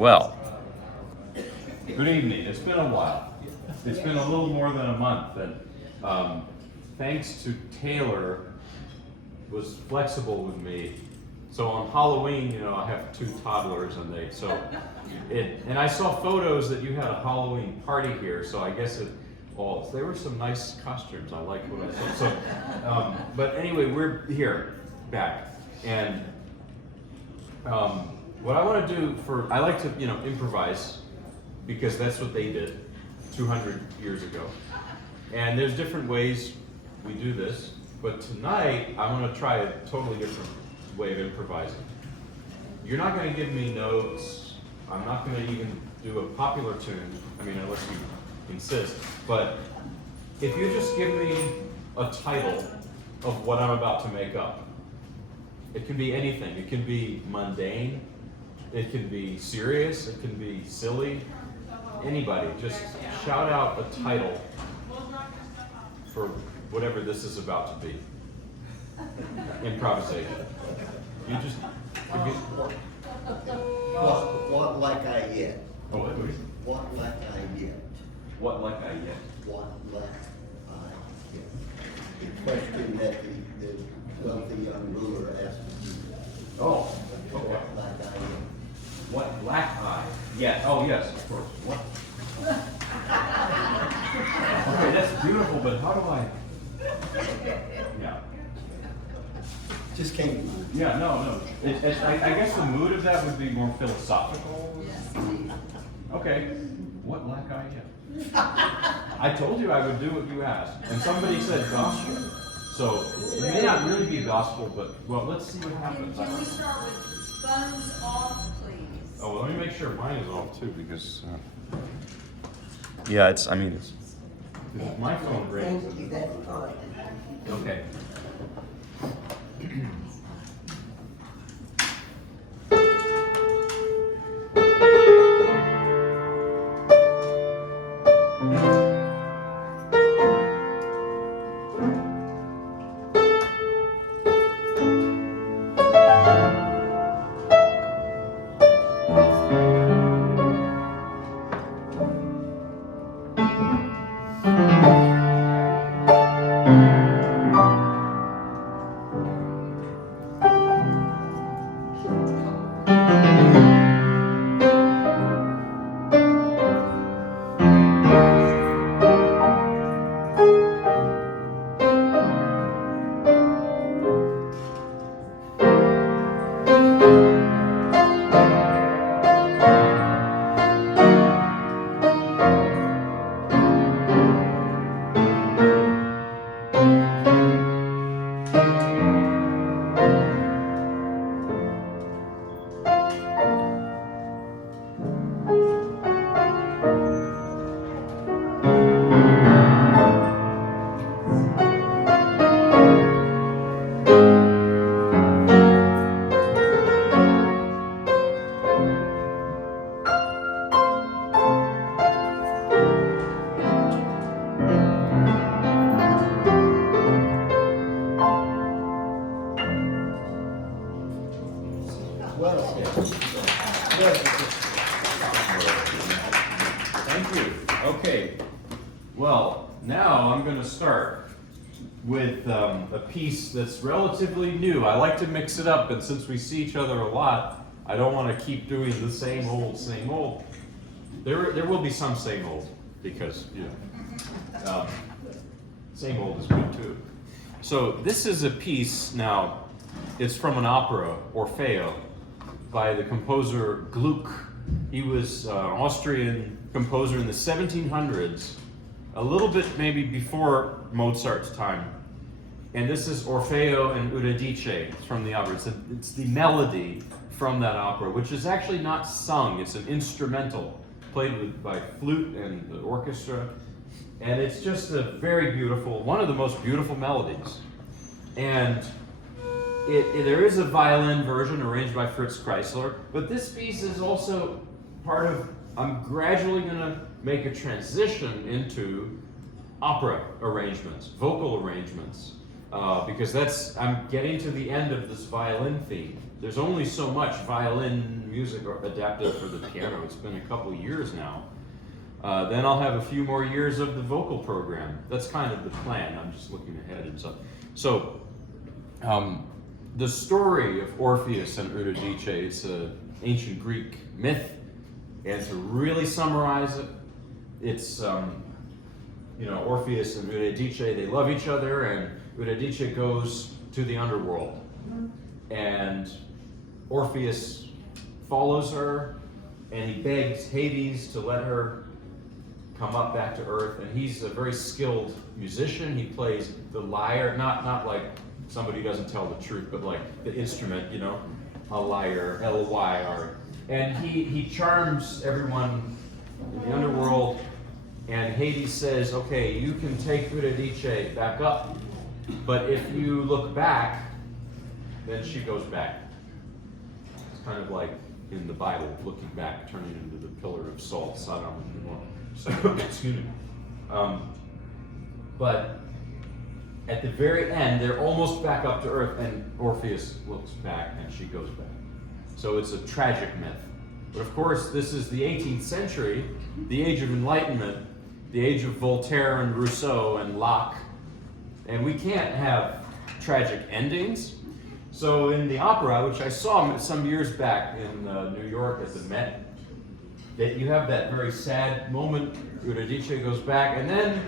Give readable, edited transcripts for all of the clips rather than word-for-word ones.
Well, good evening. It's been a while. It's been a little more than a month, and thanks to Taylor, was flexible with me. So on Halloween, I have 2 toddlers, and and I saw photos that you had a Halloween party here. So I guess there were some nice costumes. I liked what I saw. So, but anyway, we're here back, and what I want to do I like to improvise, because that's what they did 200 years ago. And there's different ways we do this, but tonight I want to try a totally different way of improvising. You're not going to give me notes. I'm not going to even do a popular tune, unless you insist. But if you just give me a title of what I'm about to make up, it can be anything. It can be mundane, it can be serious, it can be silly. Anybody, just shout out a title for whatever this is about to be. Improvisation. You just What like I yet? Oh, wait. What like I yet? What like I yet? What like I yet? The question that the wealthy young ruler asked me. Oh, okay. What like I yet? What lack I? Yes. Oh, yes, of course. What? Okay, that's beautiful, but how do I? Yeah. Just came. Yeah. No. I guess the mood of that would be more philosophical. Okay. What lack I yet? I told you I would do what you asked, and somebody said gospel. So it may not really be gospel, but let's see what happens. Can we start with thumbs off, please? Oh, well, let me make sure mine is off too, because my phone rings. Thank you, that's fine. Okay. Thank you. Okay. Well, now I'm going to start with a piece that's relatively new. I like to mix it up, and since we see each other a lot, I don't want to keep doing the same old, same old. There will be some same old, because, same old is good too. So this is a piece now, it's from an opera, Orfeo, by the composer Gluck. He was an Austrian composer in the 1700s, a little bit maybe before Mozart's time. And this is Orfeo and Eurydice from the opera. It's the melody from that opera, which is actually not sung. It's an instrumental played by flute and the orchestra. And it's just a very beautiful, one of the most beautiful melodies. And there is a violin version arranged by Fritz Kreisler, but this piece is also part of, I'm gradually going to make a transition into opera arrangements, vocal arrangements, because I'm getting to the end of this violin theme. there's only so much violin music adapted for the piano. It's been a couple years now. Then I'll have a few more years of the vocal program. That's kind of the plan. I'm just looking ahead and stuff. So, the story of Orpheus and Eurydice, it's an ancient Greek myth. And to really summarize it, it's, Orpheus and Eurydice, they love each other, and Eurydice goes to the underworld. And Orpheus follows her, and he begs Hades to let her come up back to earth. And he's a very skilled musician. He plays the lyre, not like somebody who doesn't tell the truth, but like the instrument, a lyre, L-Y-R. And he charms everyone in the underworld, and Hades says, okay, you can take Eurydice back up, but if you look back, then she goes back. It's kind of like in the Bible, looking back, turning into the pillar of salt, Sodom and Gomorrah. So, excuse me. But at the very end, they're almost back up to earth, and Orpheus looks back, and she goes back. So it's a tragic myth. But of course, this is the 18th century, the age of Enlightenment, the age of Voltaire and Rousseau and Locke, and we can't have tragic endings. So in the opera, which I saw some years back in New York at the Met, that you have that very sad moment, Eurydice goes back, and then,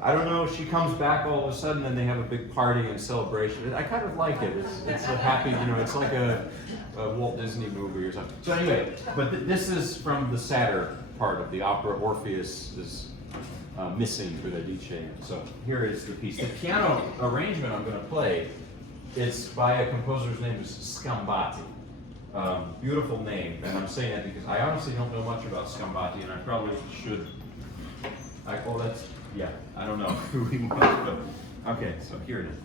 I don't know, she comes back all of a sudden, and they have a big party and celebration. I kind of like it. It's a happy, it's like a Walt Disney movie or something. So anyway, but this is from the sadder part of the opera. Orpheus is missing Eurydice. So here is the piece. The piano arrangement I'm going to play is by a composer whose name is Scambati. Beautiful name, and I'm saying that because I honestly don't know much about Scambati, and I probably should. I don't know who he was, but okay, so here it is.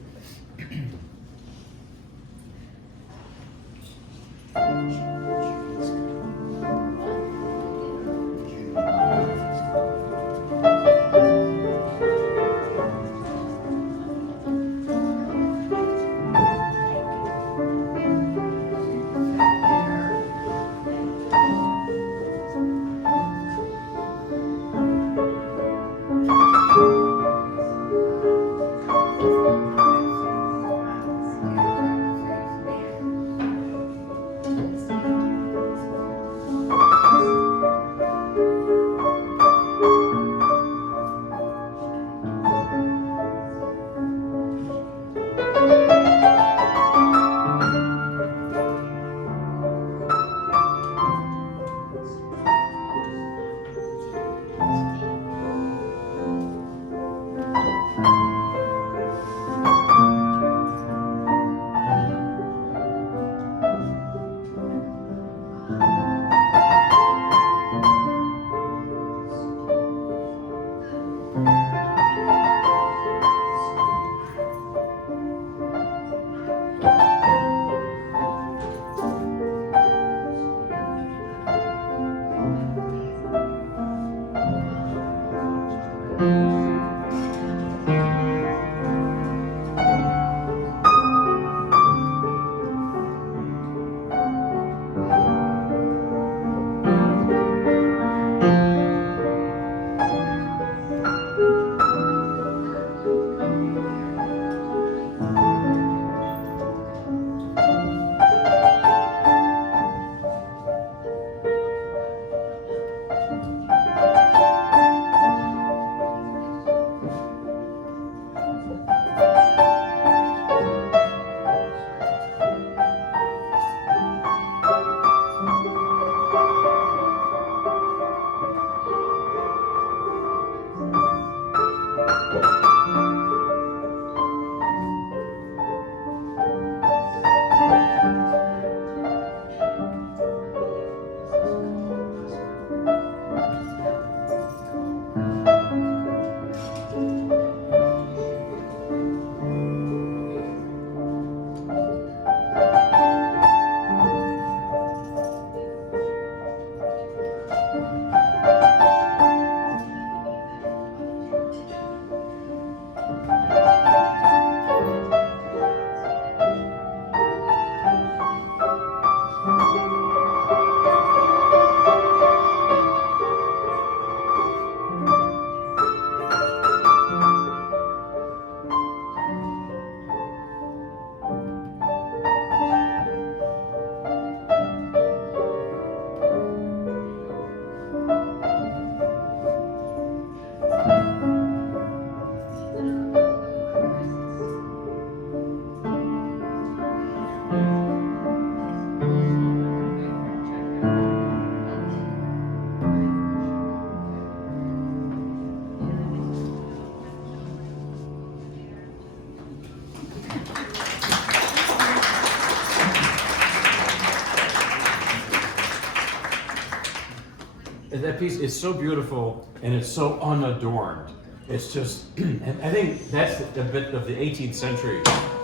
that piece is so beautiful and it's so unadorned. It's just, and I think that's a bit of the 18th century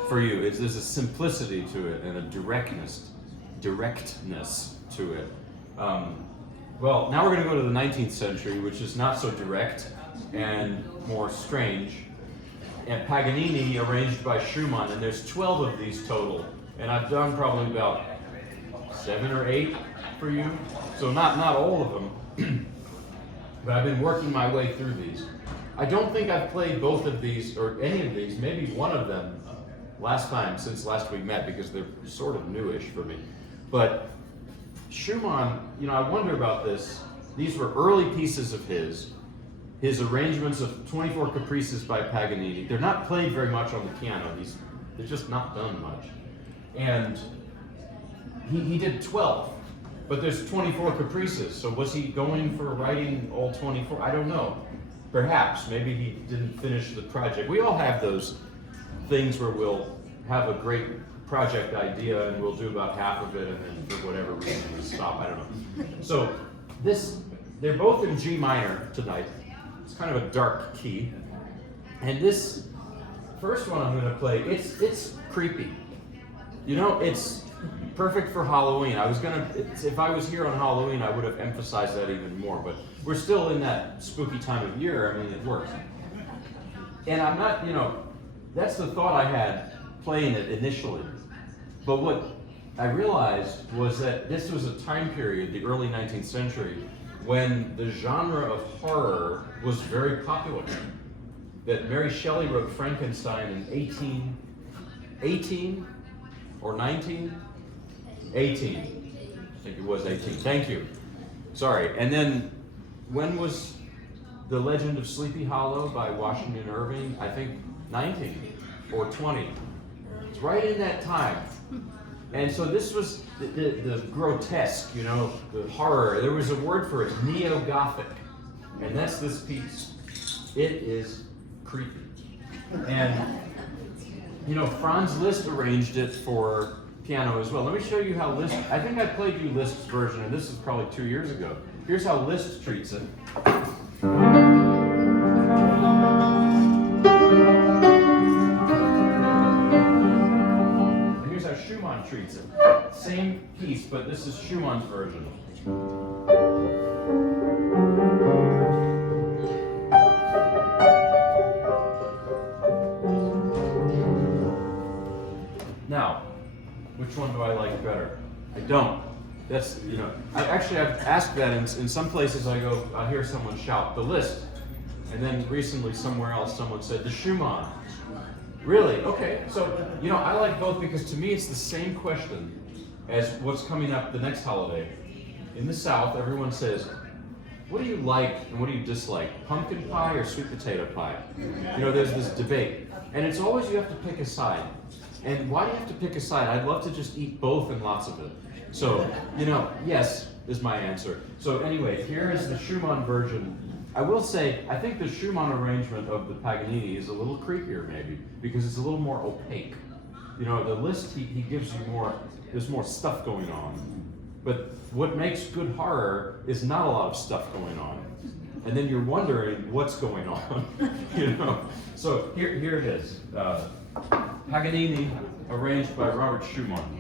for you. There's a simplicity to it and a directness to it. Well, now we're going to go to the 19th century, which is not so direct and more strange. And Paganini, arranged by Schumann, and there's 12 of these total. And I've done probably about 7 or 8 for you. So not all of them, but I've been working my way through these. I don't think I've played both of these, or any of these, maybe one of them last time since last we met, because they're sort of newish for me. But Schumann, I wonder about this. These were early pieces of his arrangements of 24 Caprices by Paganini. They're not played very much on the piano. They're just not done much. And he did 12, but there's 24 Caprices. So was he going for writing all 24? I don't know. Perhaps. Maybe he didn't finish the project. We all have those things where we'll have a great project idea and we'll do about half of it, and then for whatever reason we stop. I don't know. So they're both in G minor tonight. It's kind of a dark key. And this first one I'm going to play, it's creepy. It's perfect for Halloween. If I was here on Halloween, I would have emphasized that even more, but we're still in that spooky time of year. I mean, it works. And I'm not, that's the thought I had playing it initially. But what I realized was that this was a time period, the early 19th century, when the genre of horror was very popular. That Mary Shelley wrote Frankenstein in 18 or 19? 18. I think it was 18. Thank you. Sorry. And then when was The Legend of Sleepy Hollow by Washington Irving? I think 19 or 20. It's right in that time. And so this was the grotesque, the horror. There was a word for it, neo-Gothic. And that's this piece. It is creepy. And, Franz Liszt arranged it for piano as well. Let me show you how Liszt, I think I played you Liszt's version, and this is probably 2 years ago. Here's how Liszt treats it. Schumann treats it. Same piece, but this is Schumann's version. Now, which one do I like better? I don't. That's, I've asked that in some places. I hear someone shout, the Liszt. And then recently somewhere else someone said, the Schumann. Really? Okay. So, I like both because to me it's the same question as what's coming up the next holiday. In the South, everyone says, what do you like and what do you dislike? Pumpkin pie or sweet potato pie? There's this debate. And it's always you have to pick a side. And why do you have to pick a side? I'd love to just eat both and lots of it. So, yes is my answer. So anyway, here is the Schumann version. I will say, I think the Schumann arrangement of the Paganini is a little creepier maybe, because it's a little more opaque. The Liszt, he gives you more, there's more stuff going on. But what makes good horror is not a lot of stuff going on. And then you're wondering what's going on, So here it is. Paganini, arranged by Robert Schumann.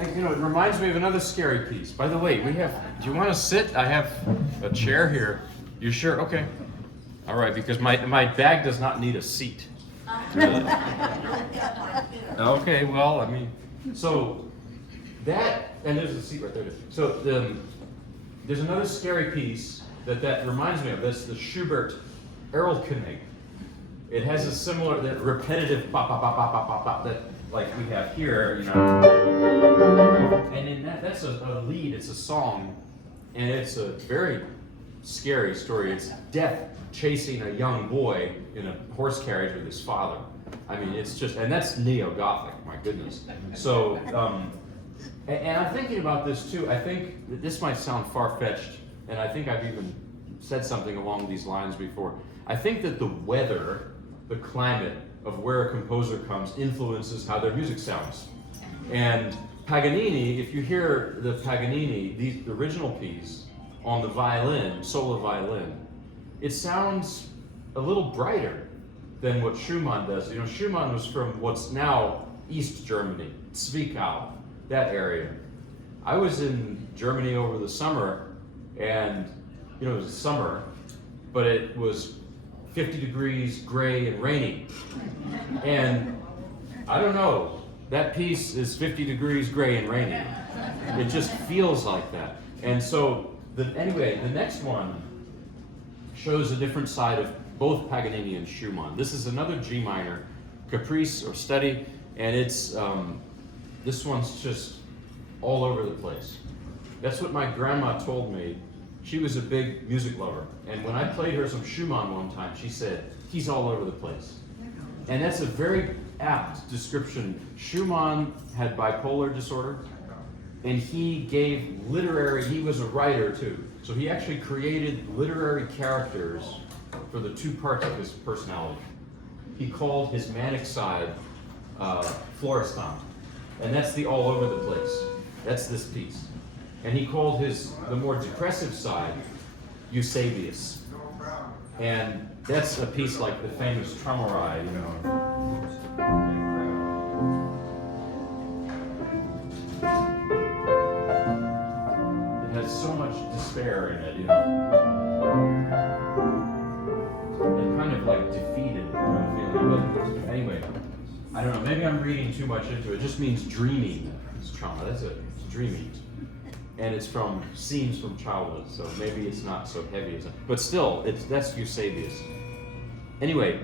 it reminds me of another scary piece. By the way, do you want to sit? I have a chair here. You sure? Okay. All right, because my bag does not need a seat. Really. Okay, well, so that, and there's a seat right there. So there's another scary piece that reminds me of this, the Schubert Erlkönig. It has a similar, that repetitive pop, pop, pop, pop, pop, pop, pop, that like we have here, And in that's a lead, it's a song, and it's a very scary story. It's death chasing a young boy in a horse carriage with his father. It's just, and that's neo-Gothic, my goodness. So, and I'm thinking about this too. I think that this might sound far-fetched, and I think I've even said something along these lines before. I think that the weather, the climate of where a composer comes influences how their music sounds. And Paganini, if you hear the Paganini, the original piece on the violin, solo violin, it sounds a little brighter than what Schumann does. Schumann was from what's now East Germany, Zwickau, that area. I was in Germany over the summer, and it was summer, but it was 50 degrees, gray, and rainy. And I don't know, that piece is 50 degrees, gray, and rainy. It just feels like that. And so, the next one shows a different side of both Paganini and Schumann. This is another G minor, caprice or study, and it's, this one's just all over the place. That's what my grandma told me. She was a big music lover, and when I played her some Schumann one time, she said, he's all over the place. And that's a very apt description. Schumann had bipolar disorder, and he was a writer too. So he actually created literary characters for the two parts of his personality. He called his manic side Florestan, and that's the all over the place. That's this piece. And he called the more depressive side Eusebius. And that's a piece like the famous Traumerei, It has so much despair in it, And kind of like defeated, feeling. But anyway, I don't know, maybe I'm reading too much into it. It just means dreaming. It's trauma, that's it. It's dreaming. And it's from scenes from childhood, so maybe it's not so heavy as that. But still, that's Eusebius. Anyway,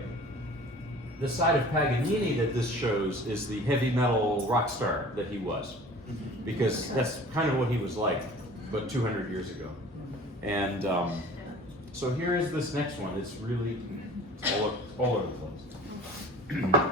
the side of Paganini that this shows is the heavy metal rock star that he was. Because that's kind of what he was like, but 200 years ago. And so here is this next one. It's really all over the place.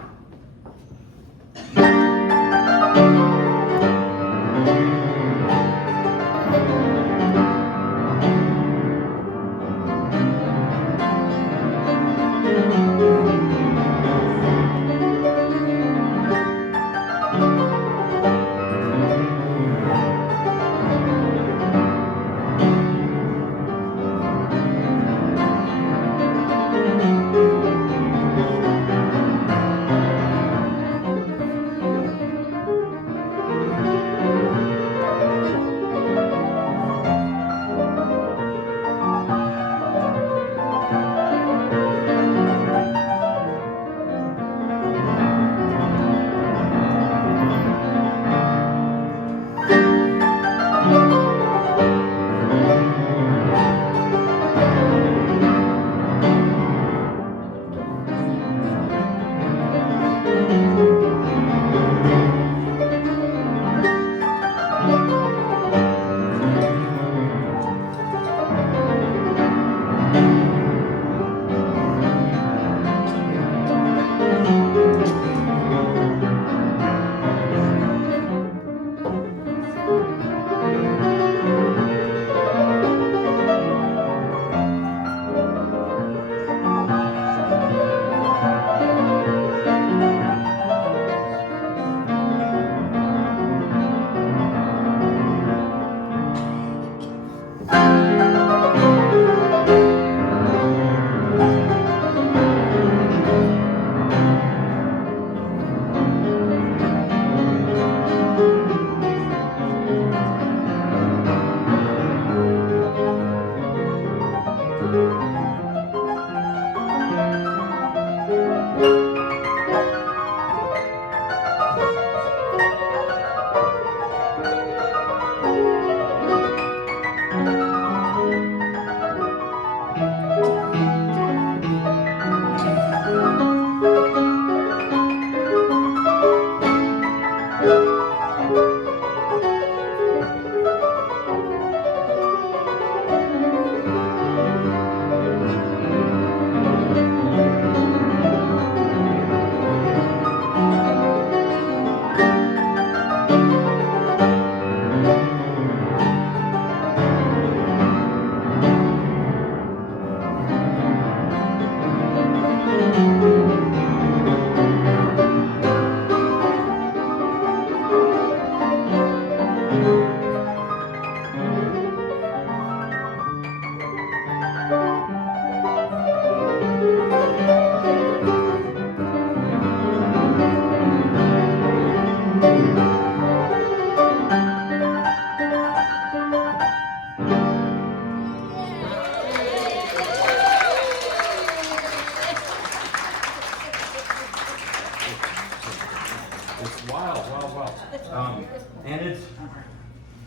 And it's,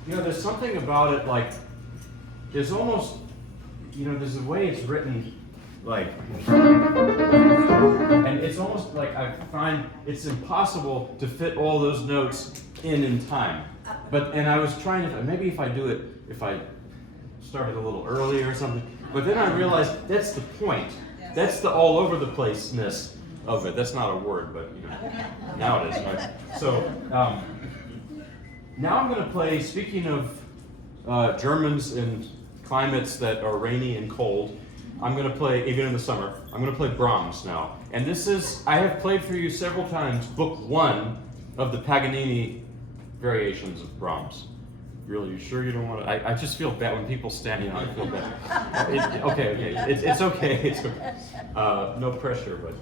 there's something about it, like, there's almost, there's a way it's written, like, and it's almost like I find it's impossible to fit all those notes in time. And I was trying to, maybe if I started a little early or something, but then I realized that's the point. That's the all over the place-ness of it. That's not a word, but now it is. Right? So now I'm going to play, speaking of Germans in climates that are rainy and cold, I'm going to play, even in the summer, I'm going to play Brahms now. And this is, I have played for you several times, Book 1 of the Paganini variations of Brahms. Really, you sure you don't want to? I just feel bad when people stand, I feel bad. Okay, it's okay. It's okay. No pressure, but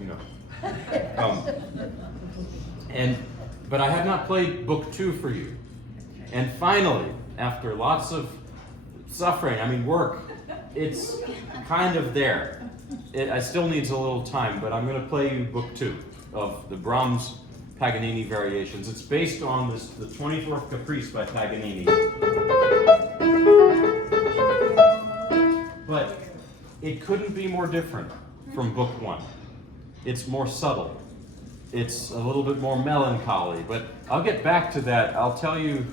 but I have not played Book 2 for you. And finally, after lots of suffering, work, it's kind of there. It still needs a little time, but I'm going to play you Book 2 of the Brahms Paganini variations. It's based on the 24th Caprice by Paganini. But it couldn't be more different from Book 1. It's more subtle. It's a little bit more melancholy, but I'll get back to that. I'll tell you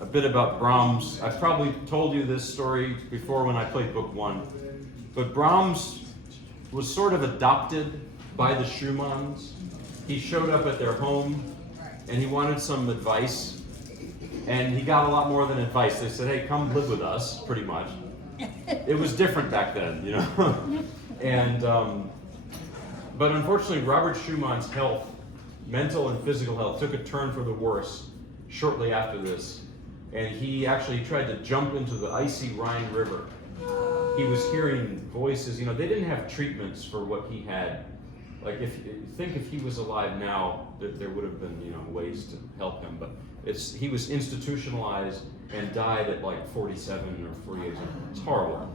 a bit about Brahms. I've probably told you this story before when I played Book 1, but Brahms was sort of adopted by the Schumanns. He showed up at their home and he wanted some advice, and he got a lot more than advice. They said, hey, come live with us, pretty much. It was different back then, And but unfortunately, Robert Schumann's health, mental and physical health, took a turn for the worse shortly after this. And he actually tried to jump into the icy Rhine River. He was hearing voices. They didn't have treatments for what he had. Like, if he was alive now, there would have been, ways to help him. But he was institutionalized and died at like 47 or 48. It's horrible.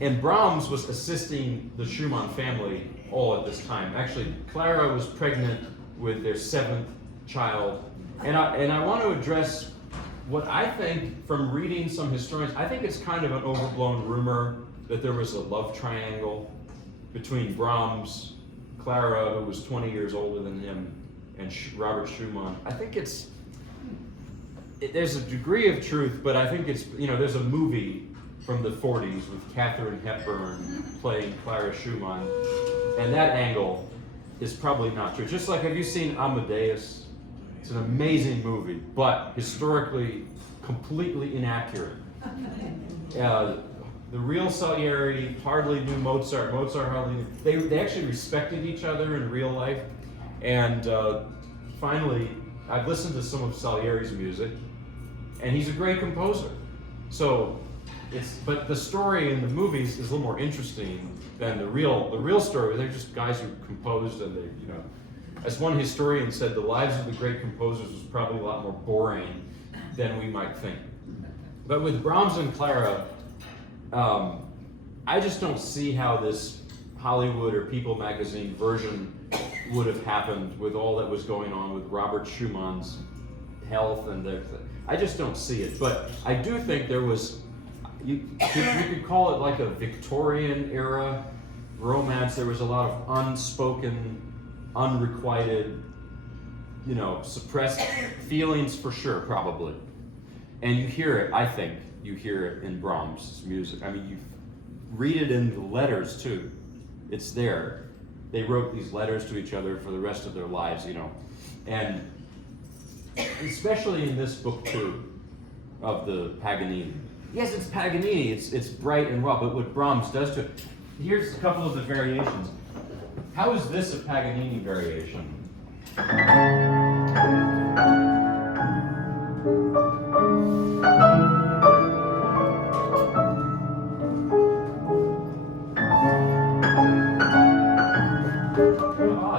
And Brahms was assisting the Schumann family all at this time. Actually, Clara was pregnant with their 7th child. And I want to address what I think, from reading some historians, I think it's kind of an overblown rumor that there was a love triangle between Brahms, Clara, who was 20 years older than him, and Robert Schumann. I think there's a degree of truth, but I think it's, there's a movie from the 40s with Katharine Hepburn playing Clara Schumann, and that angle is probably not true. Just like, have you seen Amadeus? It's an amazing movie, but historically completely inaccurate. The real Salieri hardly knew Mozart. Mozart hardly knew. They actually respected each other in real life. And finally, I've listened to some of Salieri's music, and he's a great composer. So but the story in the movies is a little more interesting than the real story. They're just guys who composed, and they, as one historian said, the lives of the great composers was probably a lot more boring than we might think. But with Brahms and Clara, I just don't see how this Hollywood or People magazine version would have happened with all that was going on with Robert Schumann's health and I just don't see it. But I do think there was, you could call it like a Victorian era romance. There was a lot of unspoken, unrequited, suppressed feelings for sure, probably. And you hear it, I think, you hear it in Brahms' music. You read it in the letters too. It's there. They wrote these letters to each other for the rest of their lives, And especially in this Book 2 of the Paganini. Yes, it's Paganini, it's bright and raw, but what Brahms does to it. Here's a couple of the variations. How is this a Paganini variation?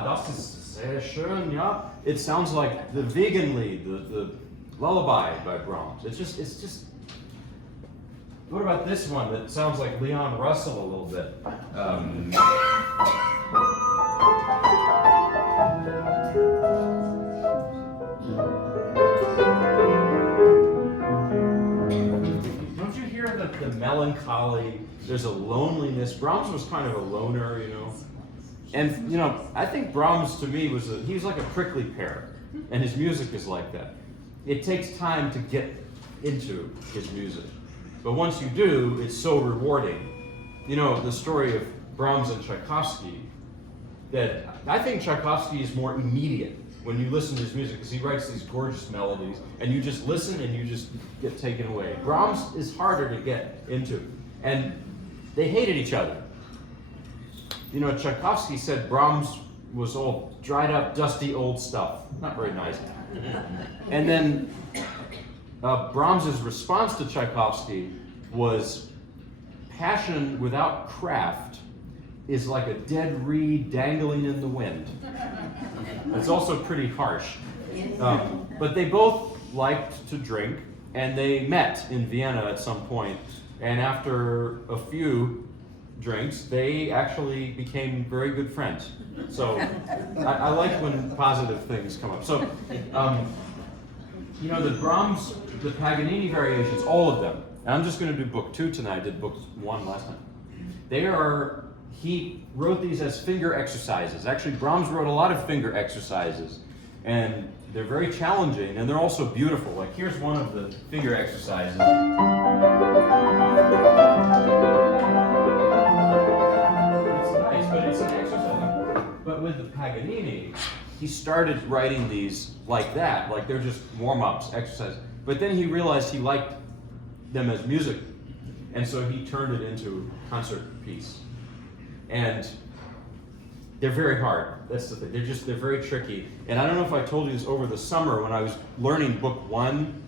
Das ist sehr schön, ja. It sounds like the Wiegenlied, the lullaby by Brahms. It's just. What about this one that sounds like Leon Russell a little bit? melancholy, there's a loneliness. Brahms was kind of a loner, you know. And, you know, I think Brahms to me he was like a prickly pear, and his music is like that. It takes time to get into his music, but once you do, it's so rewarding. You know, the story of Brahms and Tchaikovsky, that I think Tchaikovsky is more immediate when you listen to his music, because he writes these gorgeous melodies, and you just listen and you just get taken away. Brahms is harder to get into, and they hated each other. You know, Tchaikovsky said Brahms was all dried up, dusty, old stuff. Not very nice. And then Brahms's response to Tchaikovsky was, passion without craft is like a dead reed dangling in the wind. It's also pretty harsh. But they both liked to drink, and they met in Vienna at some point. And after a few drinks, they actually became very good friends. So I like when positive things come up. So, you know, the Brahms, the Paganini variations, all of them, and I'm just going to do book 2 tonight. I did book 1 last time. He wrote these as finger exercises. Actually, Brahms wrote a lot of finger exercises, and they're very challenging, and they're also beautiful. Like, here's one of the finger exercises. But it's an exercise. But with the Paganini, he started writing these like that, like they're just warm-ups, exercises. But then he realized he liked them as music, and so he turned it into a concert piece. And they're very hard. That's the thing. They're very tricky. And I don't know if I told you this over the summer when I was learning book 1.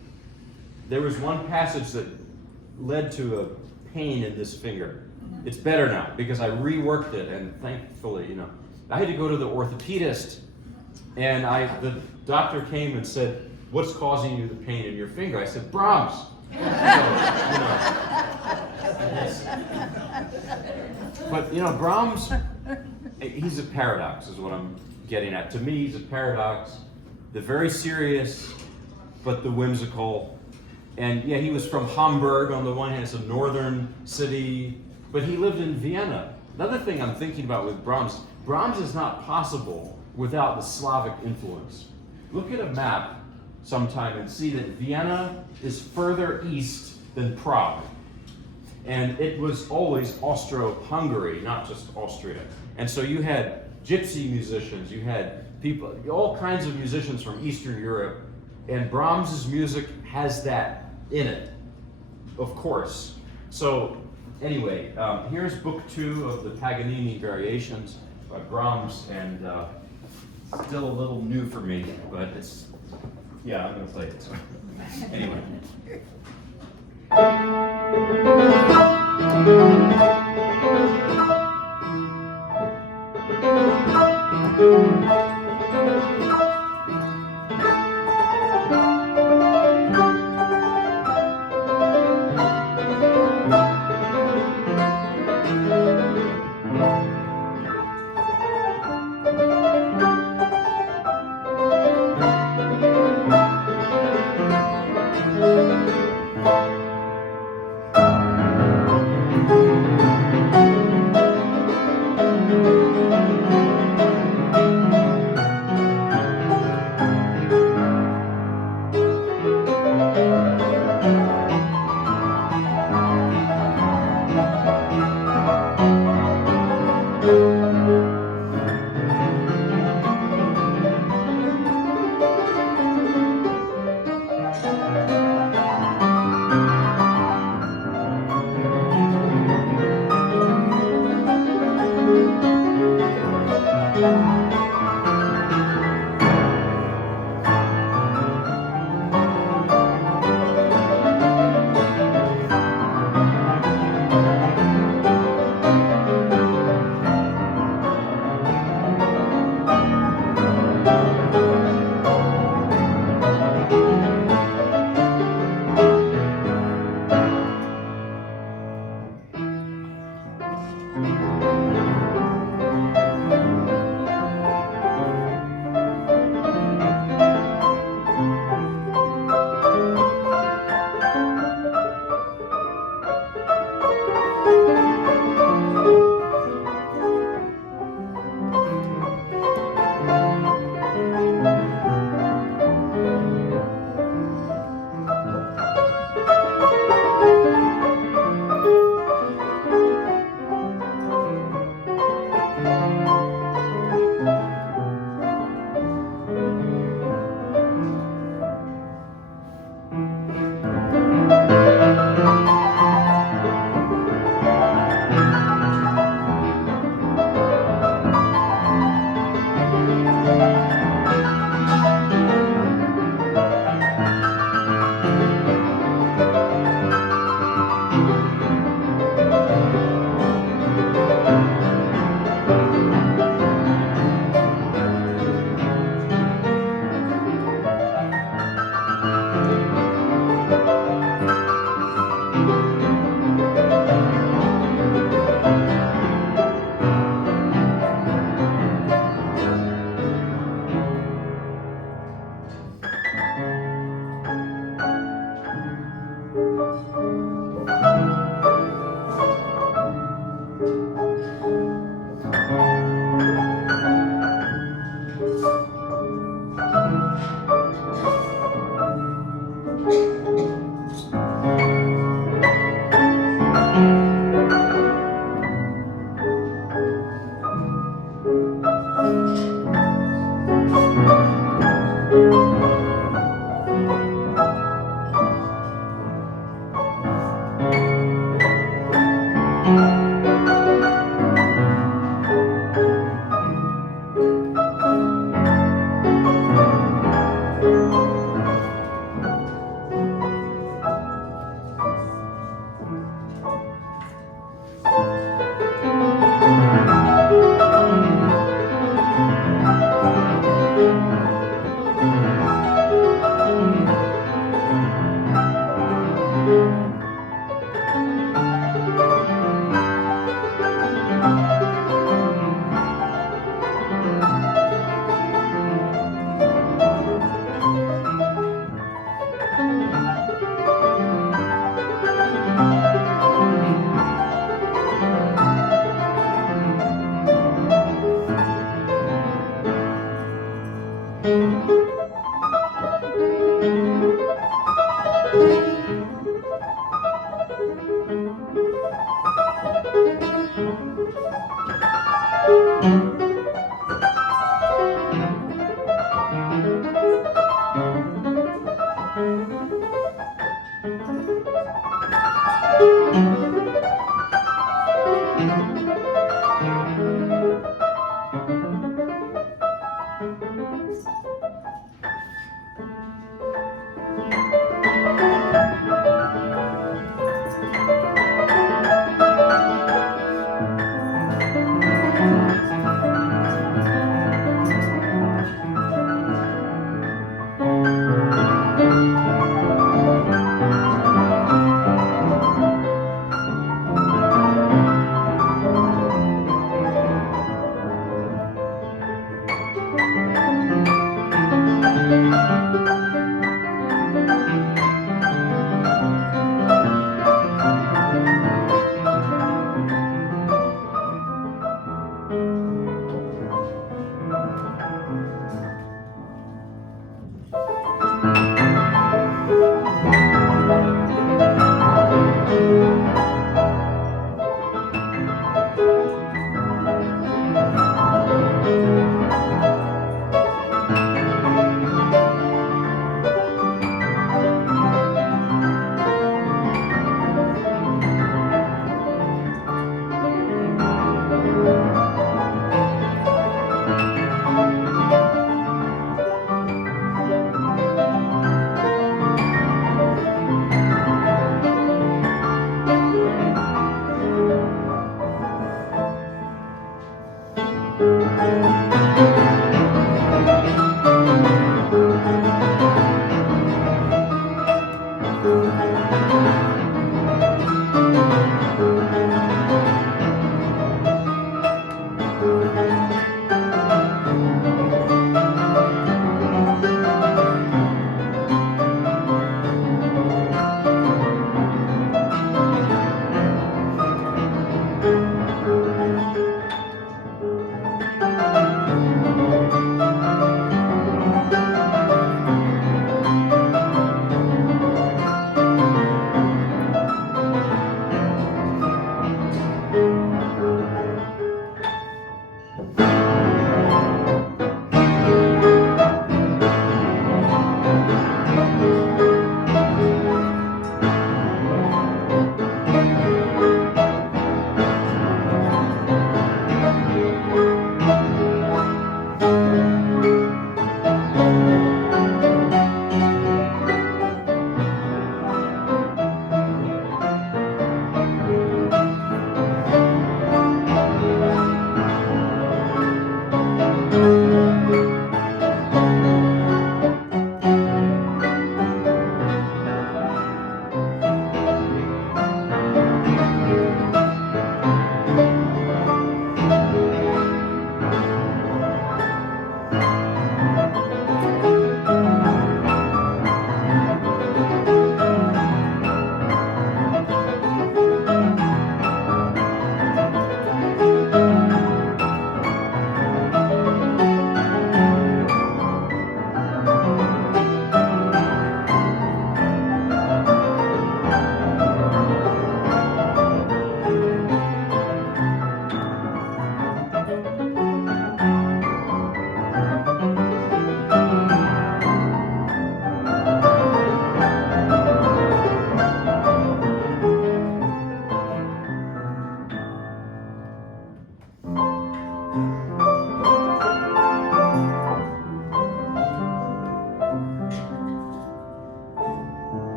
There was one passage that led to a pain in this finger. It's better now because I reworked it, and thankfully, you know, I had to go to the orthopedist, and the doctor came and said, "What's causing you the pain in your finger?" I said, "Brahms." So, you know, but you know, Brahms, he's a paradox, is what I'm getting at. To me, he's a paradox. The very serious, but the whimsical. And yeah, he was from Hamburg on the one hand, it's a northern city, but he lived in Vienna. Another thing I'm thinking about with Brahms is not possible without the Slavic influence. Look at a map sometime and see that Vienna is further east than Prague. And it was always Austro-Hungary, not just Austria. And so you had gypsy musicians, you had people, all kinds of musicians from Eastern Europe, and Brahms's music has that in it, of course. So anyway, here's book 2 of the Paganini variations by Brahms, and still a little new for me, but it's, yeah, I'm gonna play it. So. Anyway.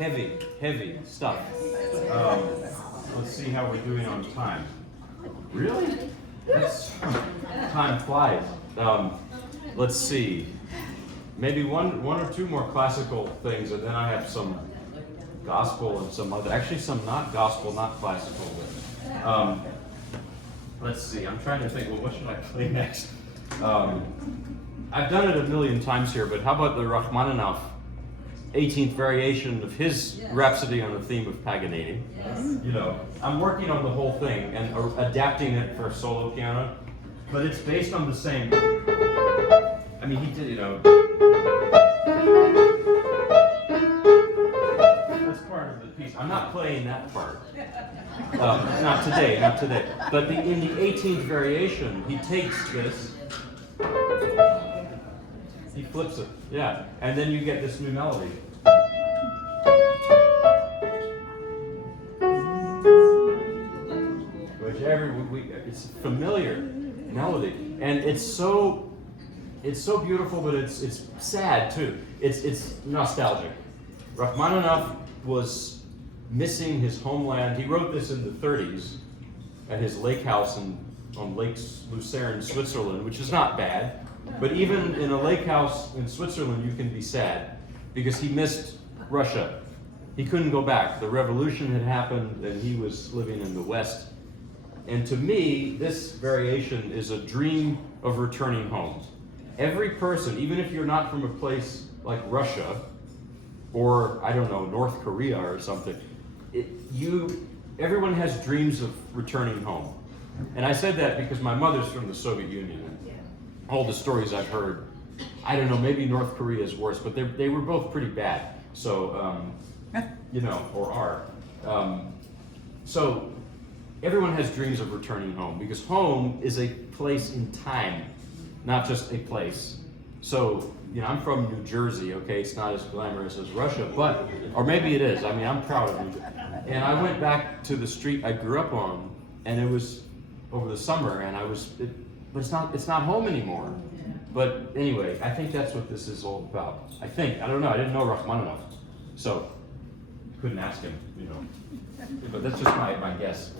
heavy, heavy stuff. Let's see how we're doing on time. Really? Time flies. Let's see. Maybe one or two more classical things, and then I have some gospel and some other. Actually, some not gospel, not classical. But, let's see. I'm trying to think. Well, what should I play next? I've done it a million times here, but how about the Rachmaninoff 18th variation of his Rhapsody on the theme of Paganini? Yes. You know, I'm working on the whole thing and adapting it for solo piano, but it's based on the same. I mean, he did, you know. That's part of the piece. I'm not playing that part. Not today, not today. But in the 18th variation, he takes this, he flips it, yeah, and then you get this new melody. Which it's familiar melody, and it's so beautiful, but it's sad too. It's nostalgic. Rachmaninoff was missing his homeland. He wrote this in the 30s at his lake house on Lake Lucerne, Switzerland, which is not bad. But even in a lake house in Switzerland, you can be sad because he missed Russia. He couldn't go back. The revolution had happened, and he was living in the West. And to me, this variation is a dream of returning home. Every person, even if you're not from a place like Russia, or I don't know, North Korea or something, everyone has dreams of returning home. And I said that because my mother's from the Soviet Union. All the stories I've heard, I don't know, maybe North Korea is worse, but they were both pretty bad. So, you know, or are. So everyone has dreams of returning home because home is a place in time, not just a place. So, you know, I'm from New Jersey, okay? It's not as glamorous as Russia, but, or maybe it is. I mean, I'm proud of New Jersey. And I went back to the street I grew up on, and it was over the summer, and but it's not home anymore. But anyway, I think that's what this is all about. I don't know, I didn't know Rachmaninoff, so couldn't ask him, you know. But that's just my guess.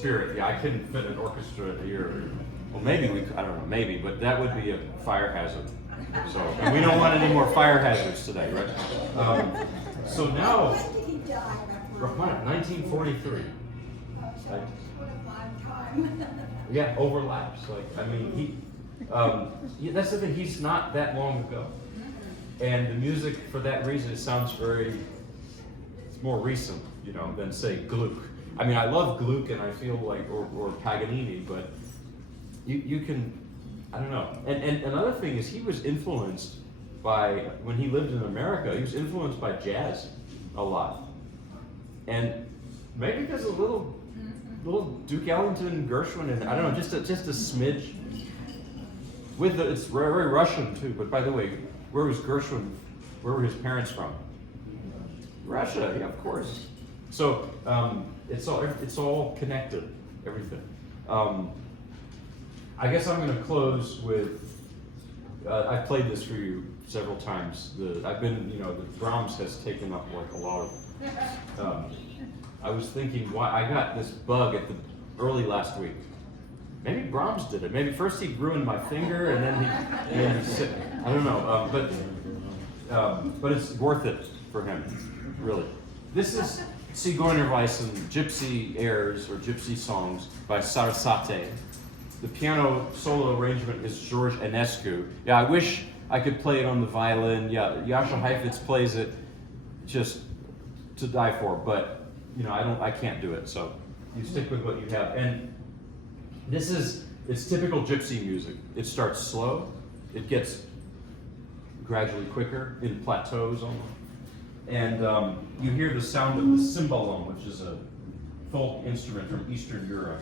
spirit. Yeah, I couldn't fit an orchestra here. Well, maybe we could, I don't know, maybe, but that would be a fire hazard. So, and we don't want any more fire hazards today, right? So now, When did he die? Rachmaninoff, 1943. What a fine time. Yeah, overlaps. Like, I mean, yeah, that's the thing. He's not that long ago, and the music, for that reason, it sounds it's more recent, you know, than say Gluck. I mean, I love Gluck, and I feel like, or Paganini, but you can, I don't know. And another thing is, he was influenced by, when he lived in America, he was influenced by jazz a lot, and maybe there's a little Duke Ellington, Gershwin, and I don't know, just a smidge. It's very Russian too. But by the way, where was Gershwin? Where were his parents from? Russia, yeah, of course. So it's all connected, everything. I guess I'm going to close with. I've played this for you several times. The Brahms has taken up like a lot of. I was thinking, why I got this bug at the early last week. Maybe Brahms did it. Maybe first he ruined my finger, and then he sick. I don't know, but it's worth it for him, really. This is Zigeunerweisen, Gypsy Airs or Gypsy Songs by Sarasate. The piano solo arrangement is George Enescu. Yeah, I wish I could play it on the violin. Yeah, Jascha Heifetz plays it just to die for, but you know, I can't do it, so you stick with what you have. And it's typical gypsy music. It starts slow, it gets gradually quicker in plateaus almost. And you hear the sound of the cymbalum, which is a folk instrument from Eastern Europe.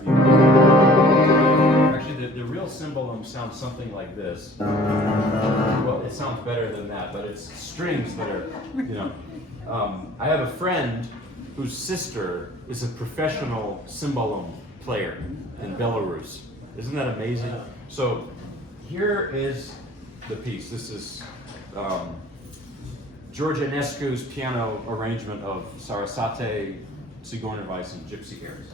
Actually, the real cymbalum sounds something like this. Well, it sounds better than that, but it's strings that are, you know. I have a friend whose sister is a professional cymbalum player in Belarus. Isn't that amazing? So here is the piece. This is George Enescu's piano arrangement of Sarasate, Zigeunerweisen, Gypsy Airs.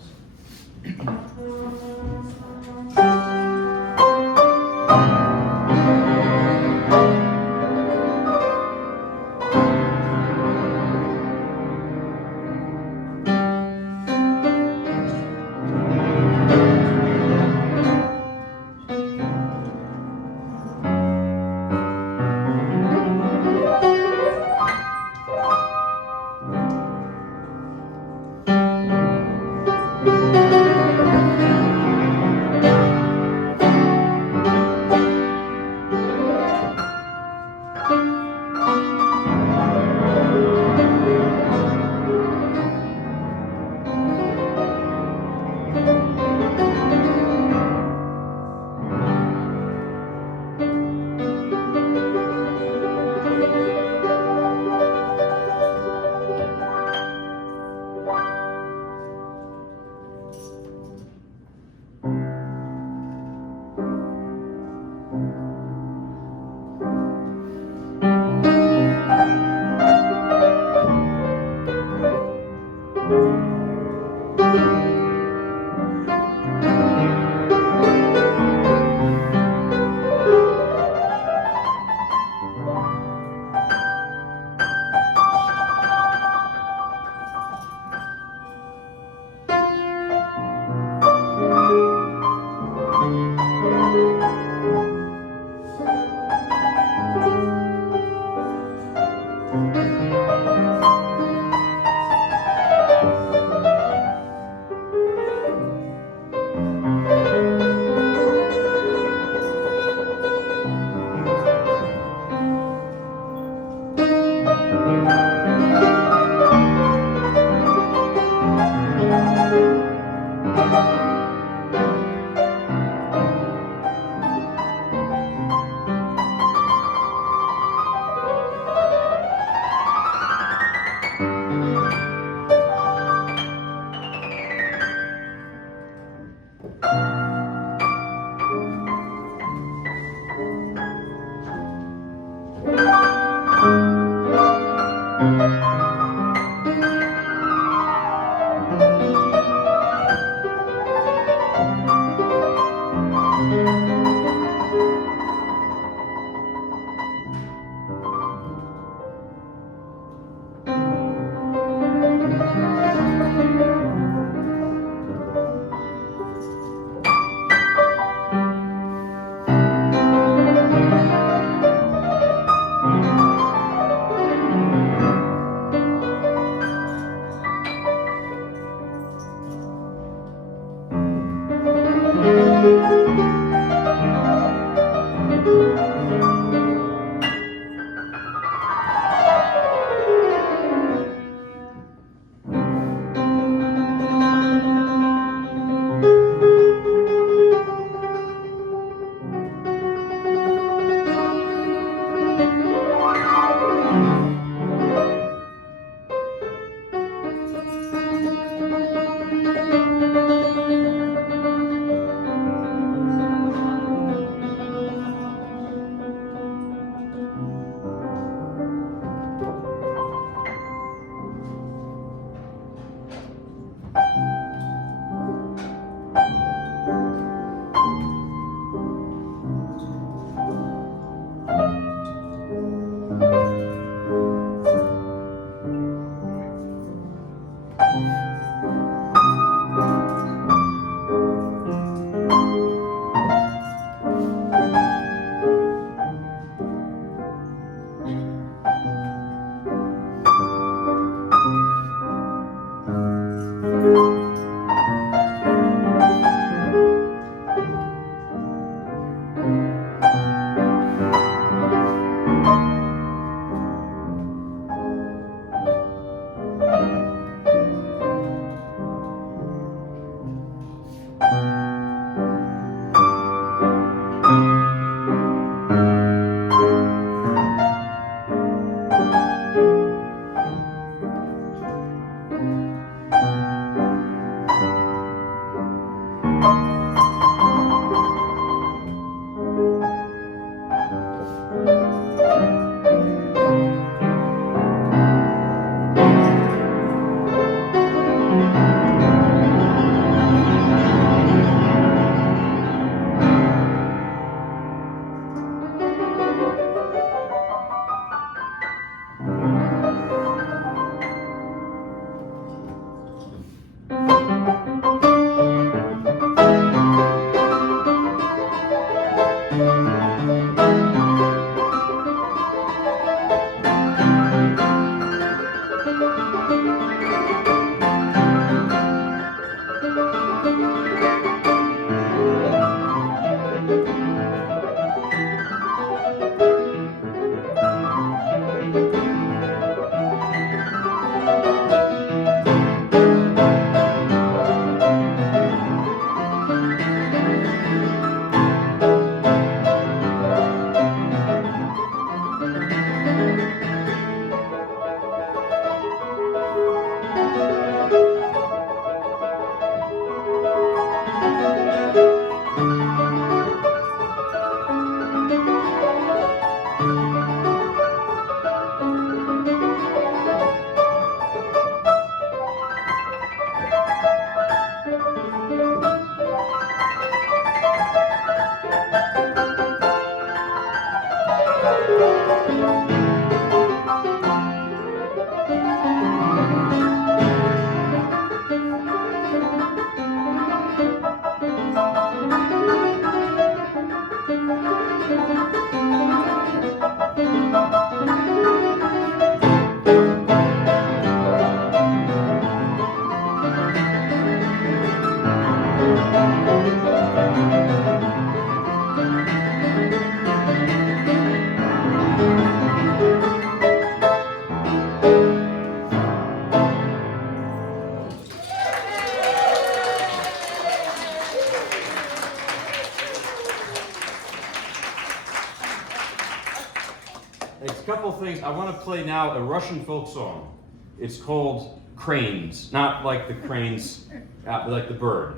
It's a couple things. I want to play now a Russian folk song. It's called Cranes, not like the cranes, like the bird,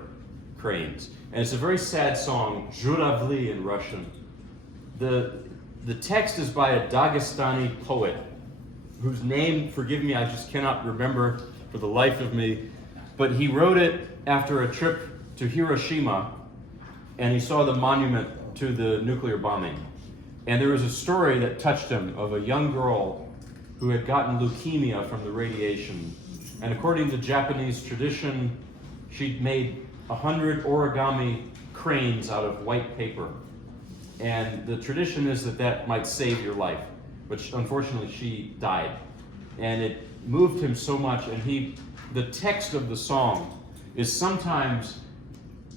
cranes. And it's a very sad song, Zhuravli in Russian. The text is by a Dagestani poet whose name, forgive me, I just cannot remember for the life of me, but he wrote it after a trip to Hiroshima, and he saw the monument to the nuclear bombing. And there was a story that touched him of a young girl who had gotten leukemia from the radiation. And according to Japanese tradition, she'd made 100 origami cranes out of white paper. And the tradition is that that might save your life. But unfortunately, she died. And it moved him so much. And the text of the song is sometimes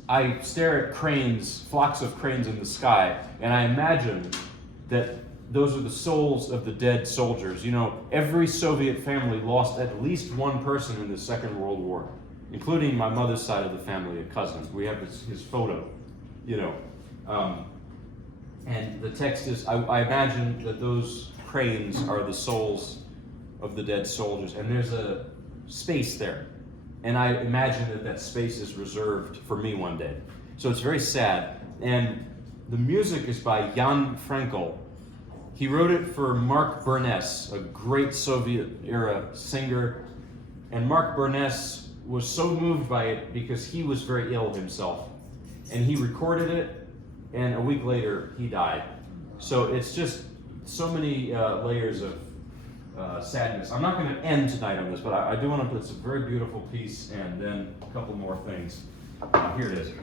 I stare at cranes, flocks of cranes in the sky, and I imagine that those are the souls of the dead soldiers. You know, every Soviet family lost at least one person in the Second World War, including my mother's side of the family, a cousin. We have his photo, you know. And the text is, I imagine that those cranes are the souls of the dead soldiers, and there's a space there. And I imagine that that space is reserved for me one day. So it's very sad. And the music is by Jan Frankel. He wrote it for Mark Burness, a great Soviet-era singer. And Mark Burness was so moved by it because he was very ill himself, and he recorded it, and a week later he died. So it's just so many layers of sadness. I'm not going to end tonight on this, but I do want to. It's a very beautiful piece, and then a couple more things. Here it is.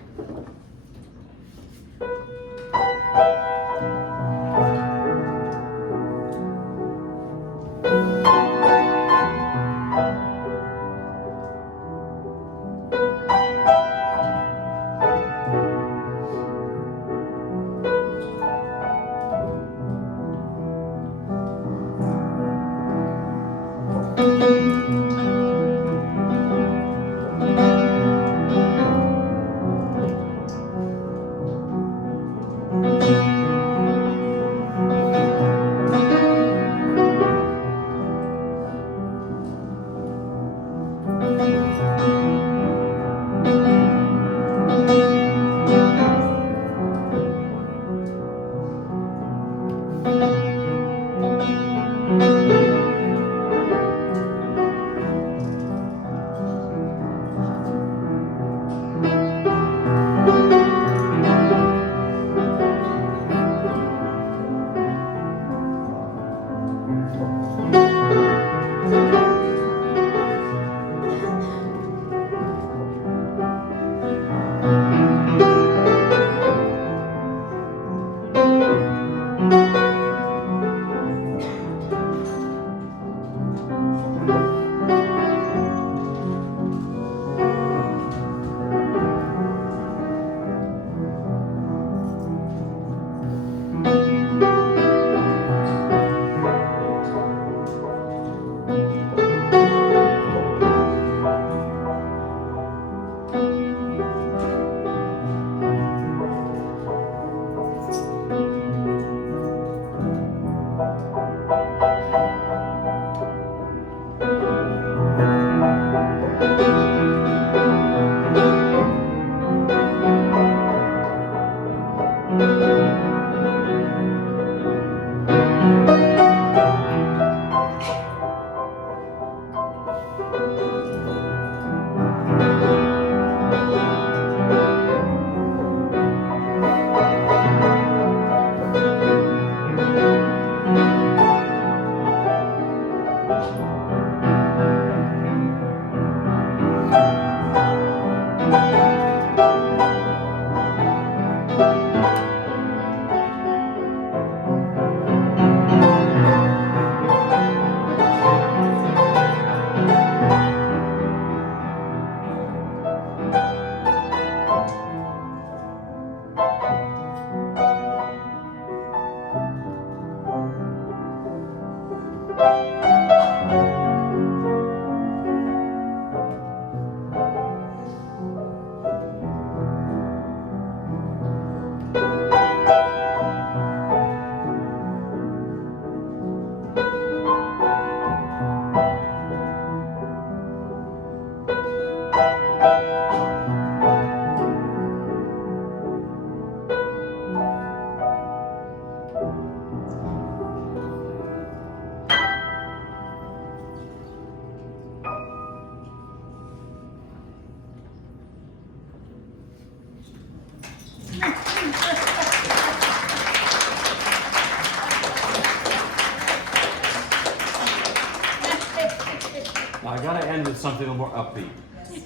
Now I gotta end with something a little more upbeat.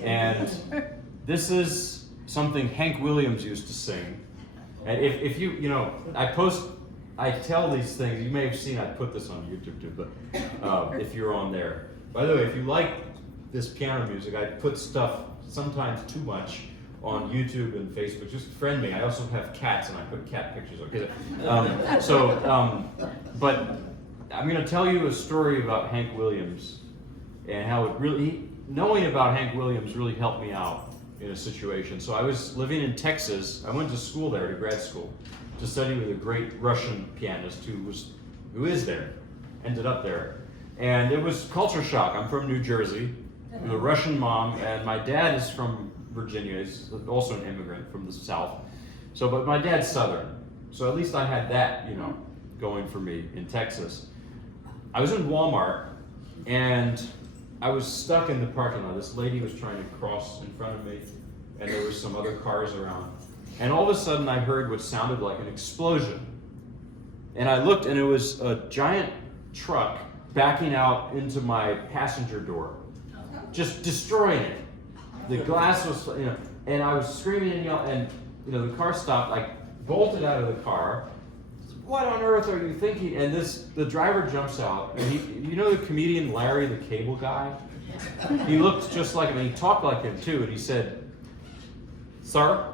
And this is something Hank Williams used to sing. And if you, I tell these things, you may have seen I put this on YouTube too, but if you're on there. By the way, if you like this piano music, I put stuff, sometimes too much, on YouTube and Facebook. Just friend me. I also have cats and I put cat pictures on. But I'm gonna tell you a story about Hank Williams and how it really, knowing about Hank Williams really helped me out in a situation. So I was living in Texas. I went to school there, to grad school, to study with a great Russian pianist who is there, ended up there. And it was culture shock. I'm from New Jersey, with a Russian mom, and my dad is from Virginia. He's also an immigrant from the South. But my dad's Southern. So at least I had that, going for me in Texas. I was in Walmart, and I was stuck in the parking lot. This lady was trying to cross in front of me, and there were some other cars around. And all of a sudden, I heard what sounded like an explosion. And I looked, and it was a giant truck backing out into my passenger door, just destroying it. The glass was, and I was screaming and yelling, and the car stopped. I bolted out of the car. What on earth are you thinking? And the driver jumps out, and the comedian Larry, the cable guy? He looked just like him, and he talked like him too, and he said, "Sir,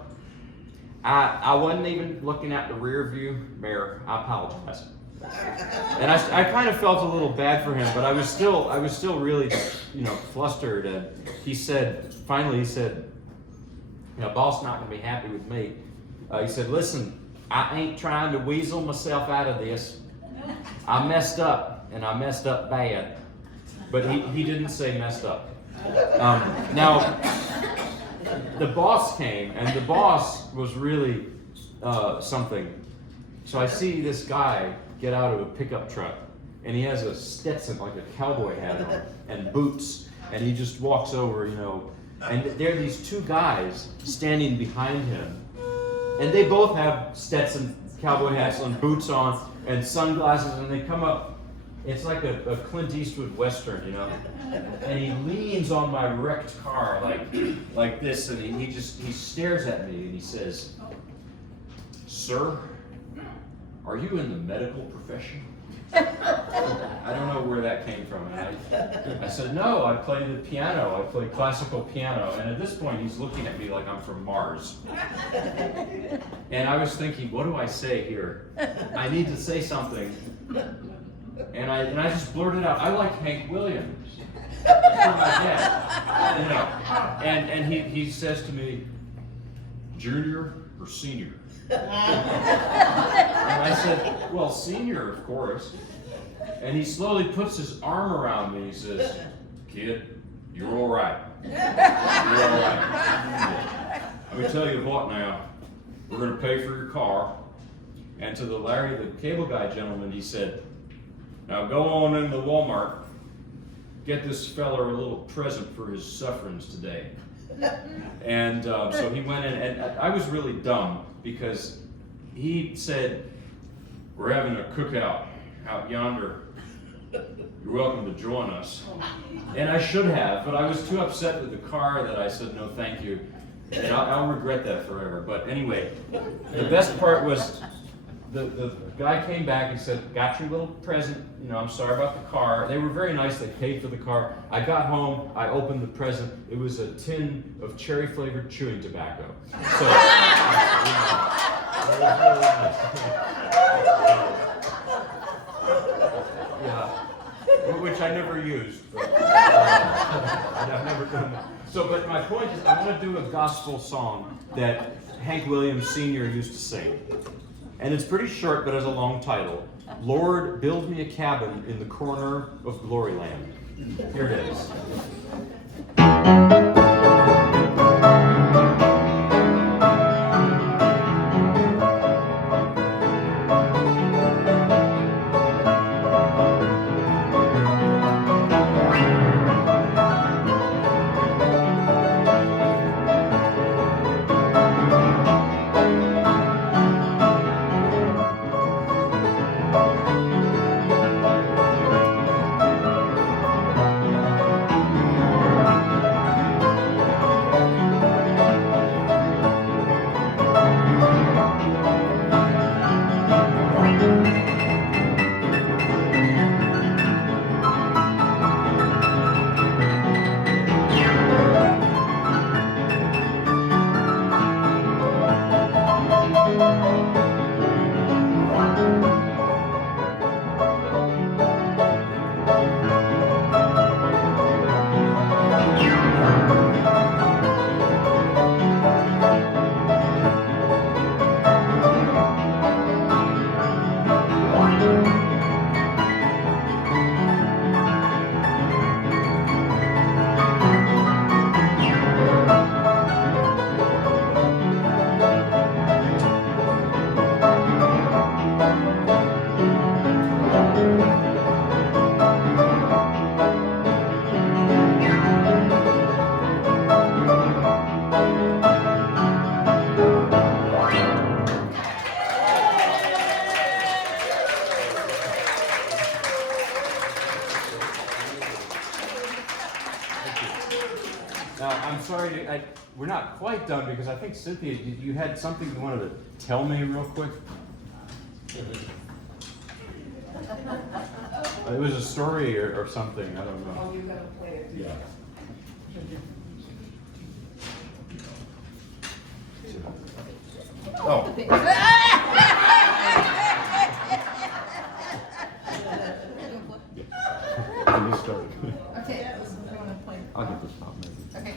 I wasn't even looking at the rear view mirror. I apologize." And I kind of felt a little bad for him, but I was still really, flustered. And finally he said, boss not gonna be happy with me. He said, "Listen, I ain't trying to weasel myself out of this. I messed up, and I messed up bad." But he didn't say messed up. Now, the boss came, and the boss was really something. So I see this guy get out of a pickup truck, and he has a Stetson, like a cowboy hat on, and boots, and he just walks over, and there are these two guys standing behind him, and they both have Stetson cowboy hats and boots on and sunglasses, and they come up. It's like a Clint Eastwood Western, and he leans on my wrecked car like this, and he stares at me and he says, "Sir, are you in the medical profession?" I don't know where that came from. And I said, "No, I play the piano. I play classical piano." And at this point, he's looking at me like I'm from Mars. And I was thinking, what do I say here? I need to say something. And I just blurted out, "I like Hank Williams." That's for my dad. And he says to me, "Junior or senior?" And I said, "Well, senior, of course." And he slowly puts his arm around me and he says, "Kid, you're all right. You're all right. Let me tell you what now, we're going to pay for your car." And to the Larry, the cable guy gentleman, he said, "Now go on into Walmart, get this feller a little present for his sufferings today." And so he went in, and I was really dumb because he said, "We're having a cookout out yonder. You're welcome to join us." And I should have, but I was too upset with the car that I said no thank you. And I'll regret that forever. But anyway, the best part was the guy came back and said, "Got your little present, I'm sorry about the car." They were very nice, they paid for the car. I got home, I opened the present, it was a tin of cherry flavored chewing tobacco. So, it was really nice. Yeah, which I never used. But, I've never done that. So, but my point is, I want to do a gospel song that Hank Williams Sr. used to sing. And it's pretty short, but has a long title. "Lord, build me a cabin in the corner of Gloryland." Here it is. Now, I'm sorry we're not quite done because I think Cynthia, you had something you wanted to tell me real quick? It was a story or something, I don't know. Oh, you're gonna play it. Yeah. Oh. You started. Okay, we're gonna play. I'll get this top maybe. Okay.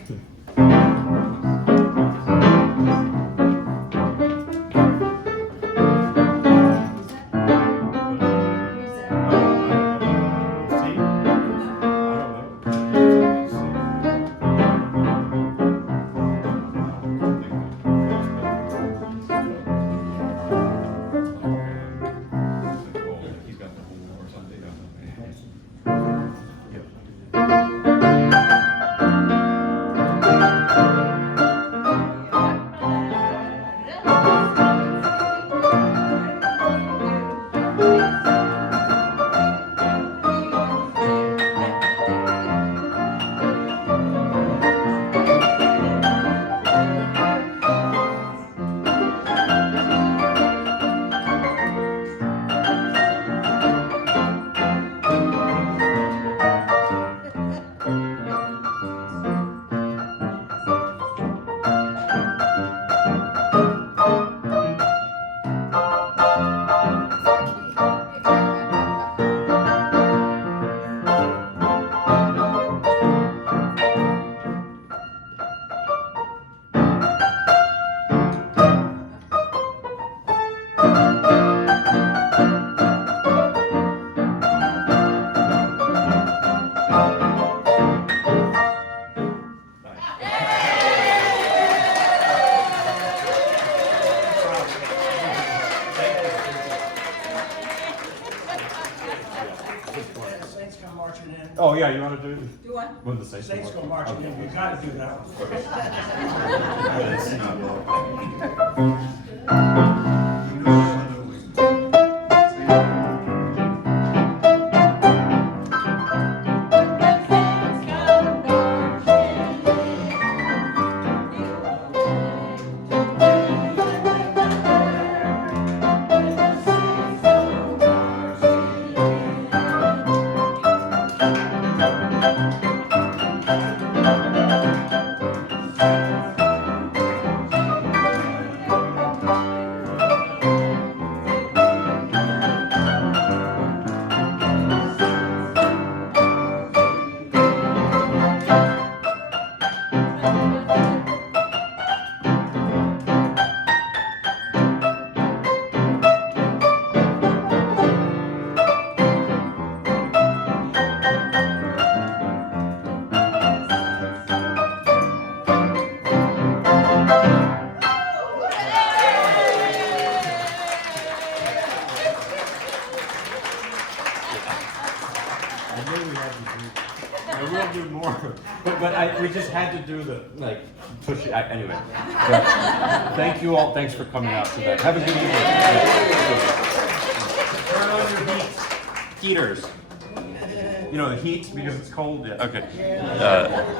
Saints come marching in. Oh, yeah, you want to do it? Do what? What did the Saints Saints go go marching in. We gotta do that one first. I knew we had to do. I will do more, but we just had to do the push it. Anyway, but thank you all. Thanks for coming out today. Have a good evening. Turn on your heaters. You know the heat because it's cold. Yeah. Okay.